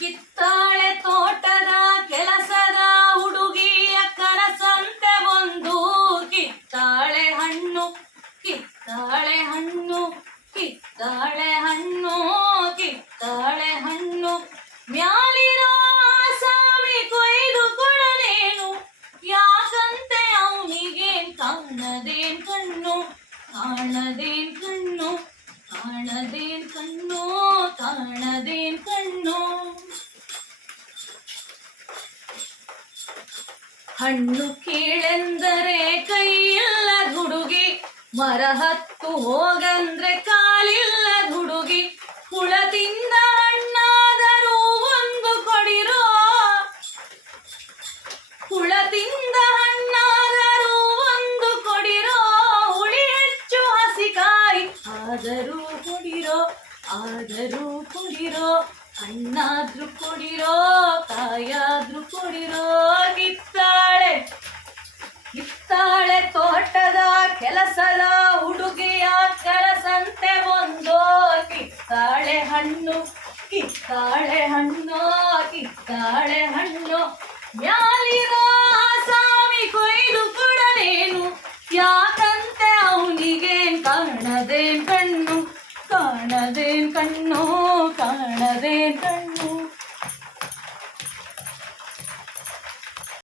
ಕಿತ್ತಾಳೆ ತೋಟದ ಕೆಲಸದ ಹುಡುಗಿಯ ಕನಸಂತೆ ಒಂದು ಕಿತ್ತಾಳೆ ಹಣ್ಣು ಕಿತ್ತಾಳೆ ಹಣ್ಣು ಕಿತ್ತಾಳೆ ಹಣ್ಣು ಕಿತ್ತಾಳೆ ಹಣ್ಣು ಮ್ಯಾಲಿರೋ ಆಸಾಮಿ ಕೊಯ್ದು ಕೊಡಲೇನು ಯಾಕಂತೆ ಅವನಿಗೇನ್ ಕಾಣದೇನ್ ಕಣ್ಣು ಕಾಣದೇನ್ ಕಣ್ಣು ಕಾಣದೇನ್ ಕಣ್ಣು ಕಾಣದೇನ್ ಕಣ್ಣು ಹಣ್ಣು ಕೀಳೆಂದರೆ ಕೈಯಿಲ್ಲದ ಹುಡುಗಿ ಮರ ಹತ್ತು ಹೋಗಂದ್ರೆ ಕಾಲಿಲ್ಲದ ಹುಡುಗಿ ಹುಳ ತಿಂದ ಹಣ್ಣಾದರೂ ಒಂದು ಕೊಡಿರೋ ಹುಳ ತಿಂದ ಹಣ್ಣಾದರೂ ಒಂದು ಕೊಡಿರೋ ಹುಳಿ ಹೆಚ್ಚು ಹಸಿಕಾಯಿ ಆದರೂ ಕೊಡಿರೋ ಆದರೂ ಕೊಡಿರೋ ಹಣ್ಣಾದ್ರೂ ಕೊಡಿರೋ ಕಾಯಾದ್ರೂ ಕೊಡಿರೋ ಕಿತ್ತಾಳೆ ಕಿತ್ತಾಳೆ ತೋಟದ ಕೆಲಸದ ಹುಡುಗಿಯ ಕನಸಂತೆ ಒಂದು ಕಿತ್ತಾಳೆ ಹಣ್ಣು ಕಿತ್ತಾಳೆ ಹಣ್ಣು ಕಿತ್ತಾಳೆ ಹಣ್ಣು ಮ್ಯಾಲಿರೋ ಆಸಾಮಿ ಕೊಯ್ದು ಕೊಡಲೇನು ಯಾಕಂತೆ ಅವನಿಗೇನ್ ಕಾಣದೇನ್ ಕಣ್ಣು ಕಾಣದೇನ್ ಕಣ್ಣು